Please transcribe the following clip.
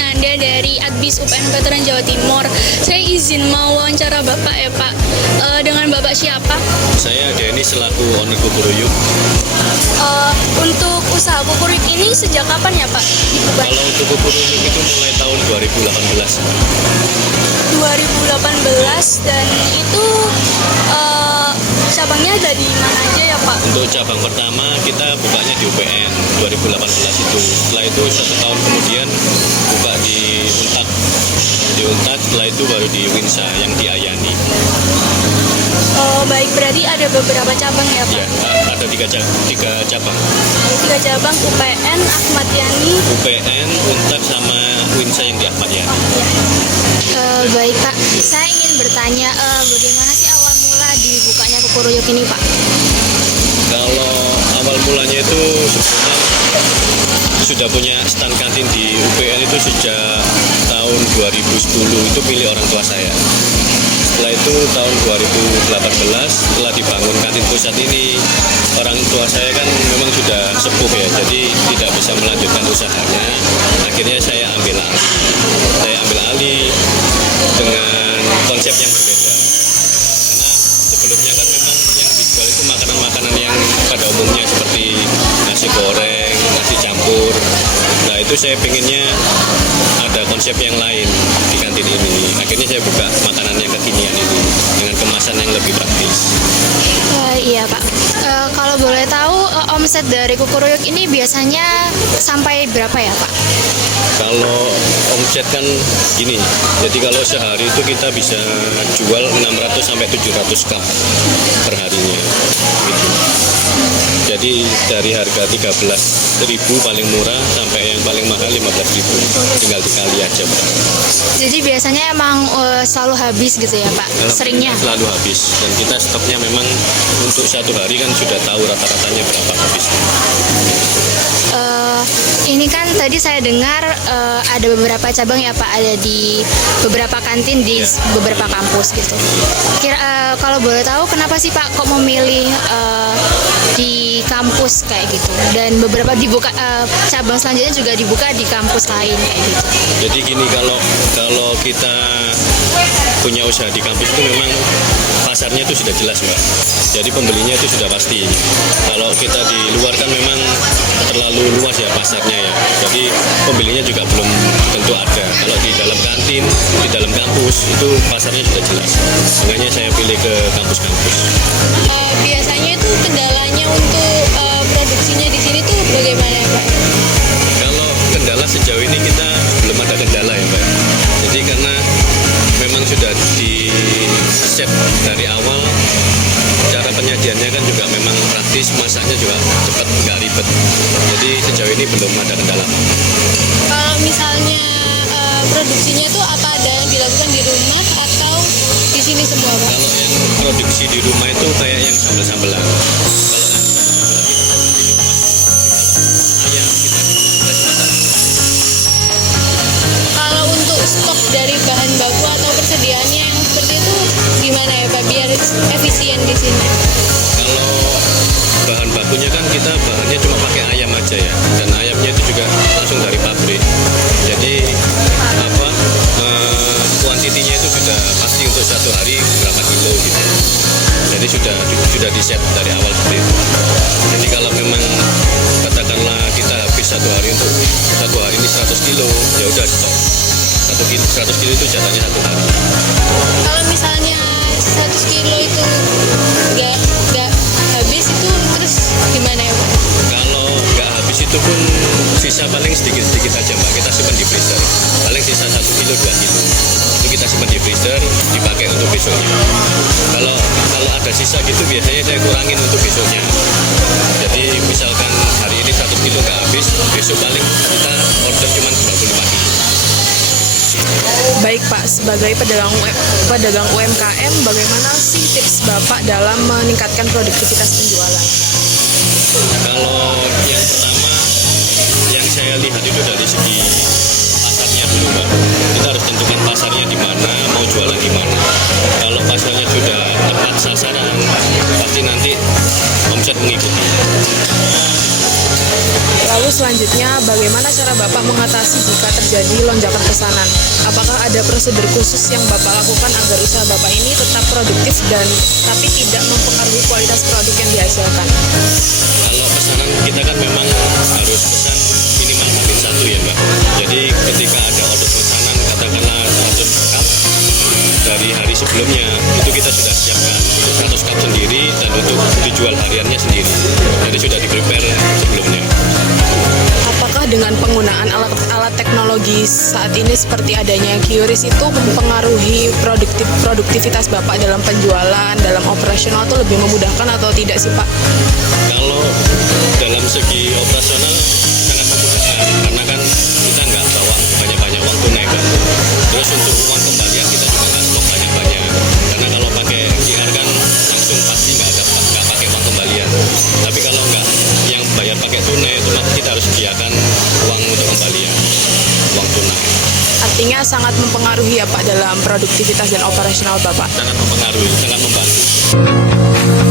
Nanda dari Adbis UPN Veteran Jawa Timur. Saya izin mau wawancara Bapak ya Pak. Dengan Bapak siapa? Saya Denny selaku owner Kukuruyuk. Untuk usaha Kukuruyuk ini sejak kapan ya Pak dibuka? Kalau untuk Kukuruyuk itu mulai tahun 2018. 2018 dan itu cabangnya ada di mana aja ya Pak? Untuk cabang pertama kita bukanya di UPN 2018 itu. Setelah itu 1 tahun kemudian buka di Untak. Di Untak, setelah itu baru di Winsa yang di Ayani. Oh baik, berarti ada beberapa cabang ya Pak? Ya, ada 3 cabang. 3 cabang UPN, Ahmad Yani. UPN, Untak sama Winsa yang di Ahmad Yani. Baik Pak, saya ingin bertanya bagaimana sih awal mula dibukanya Kukuruyuk ini Pak? Kalau awal mulanya itu sebenarnya sudah punya stand kantin di UPN itu sejak tahun 2010, itu milik orang tua saya. Setelah itu tahun 2018 setelah dibangun kantin pusat ini, orang tua saya kan memang sudah sepuh ya, jadi tidak bisa melanjutkan usahanya. Akhirnya saya ambil alih dengan konsep yang berbeda. Karena sebelumnya kan memang yang dijual itu makanan-makanan yang pada umumnya seperti nasi goreng, nasi campur. Nah itu saya pinginnya ada konsep yang lain di kantin ini. Akhirnya saya buka makanan yang kekinian ini dengan kemasan yang lebih praktis. Iya Pak, kalau boleh tahu omset dari Kukuruyuk ini biasanya sampai berapa ya Pak? Kalau omset kan gini, jadi kalau sehari itu kita bisa jual 600 sampai 700 cup per harinya gitu. Jadi dari harga 13.000 paling murah sampai yang paling mahal 15.000, tinggal dikali aja Pak. Jadi biasanya emang selalu habis gitu ya Pak? Seringnya? Selalu habis, dan kita stoknya memang untuk 1 hari kan sudah tahu rata-ratanya berapa habis. Ini kan tadi saya dengar ada beberapa cabang ya Pak, ada di beberapa kantin di beberapa kampus gitu. Kalau boleh tahu kenapa sih Pak kok memilih di kampus kayak gitu, dan beberapa dibuka cabang selanjutnya juga dibuka di kampus lain kayak gitu? Jadi gini, kalau kita punya usaha di kampus itu memang pasarnya itu sudah jelas Mbak. Jadi pembelinya itu sudah pasti. Kalau kita di luar kan memang terlalu luas ya pasarnya ya. Jadi pembelinya juga belum tentu ada. Kalau di dalam kantin, di dalam kampus itu pasarnya sudah jelas. Makanya saya pilih ke kampus-kampus. Biasanya itu kendalanya untuk produksinya di sini tuh bagaimana ya Pak? Kalau kendala sejauh ini kita belum ada kendala ya Mbak. Jadi karena memang sudah di set dari awal, cara penyajiannya kan juga memang praktis, masaknya juga cepat, nggak ribet. Jadi sejauh ini belum ada kendala. Kalau misalnya produksinya tuh apa ada yang dilakukan di rumah atau di sini semua Pak? Kalau yang produksi di rumah itu kayak yang sambal-sambalan. Kalau untuk stok dari bahan baku atau persediaannya yang seperti itu gimana ya Pak biar efisien di sini? Kalau bahan bakunya kan kita bahannya cuma pakai ayam aja ya, dan ayamnya itu juga langsung dari pabrik. Jadi kuantitinya itu sudah pasti untuk 1 hari berapa kilo gitu. Jadi sudah di set dari awal seperti itu. Jadi kalau memang katakanlah kita habis 1 hari untuk 1 hari ini 100 kilo, ya udah stok. 100 kilo itu jatahnya 1 hari. Kalau misalnya 100 kilo itu nggak habis itu terus gimana ya Pak? Kalau nggak habis itu pun sisa paling sedikit-sedikit aja Mbak, kita simpan di freezer. Paling sisa 1 kilo 2 kilo itu kita simpan di freezer, dipakai untuk besoknya. Kalau ada sisa gitu biasanya saya kurangin untuk besoknya. Jadi misalkan hari ini 100 kilo nggak habis, besok paling kita order cuma 25 kilo. Baik Pak, sebagai pedagang UMKM, bagaimana sih tips Bapak dalam meningkatkan produktivitas penjualan? Kalau yang pertama, yang saya lihat itu dari segi pasarnya dulu Mbak. Kita harus tentukan pasarnya di mana, mau jualan di mana. Kalau pasarnya sudah tepat sasaran, pasti nanti omset mengikuti. Lalu selanjutnya, bagaimana cara Bapak mengatasi jika terjadi lonjakan pesanan? Apakah ada prosedur khusus yang Bapak lakukan agar usaha Bapak ini tetap produktif dan tapi tidak mempengaruhi kualitas produk yang dihasilkan? Kalau pesanan kita kan memang harus pesan minimal hamil satu ya Mbak. Jadi ketika ada order pesanan, katakanlah order cup dari hari sebelumnya, itu kita sudah siapkan untuk 100 cup sendiri dan untuk dijual hariannya sendiri. Jadi sudah di-prepare sebelumnya. Apakah dengan penggunaan alat teknologi saat ini seperti adanya QRIS itu mempengaruhi produktivitas Bapak dalam penjualan, dalam operasional itu lebih memudahkan atau tidak sih Pak? Kalau dalam segi operasional sangat memudahkan karena kan kita nggak bawa banyak-banyak uang tunai kan. Terus untuk uang kembalian kita juga nggak stok banyak-banyak karena kalau pakai QR kan langsung pasti nggak pakai uang kembalian. Tapi kalau nggak yang bayar pakai tunai itu kita harus sediakan uang untuk kembalian, uang tunai. Artinya sangat mempengaruhi ya Pak dalam produktivitas dan operasional Bapak? Sangat mempengaruhi, sangat membantu.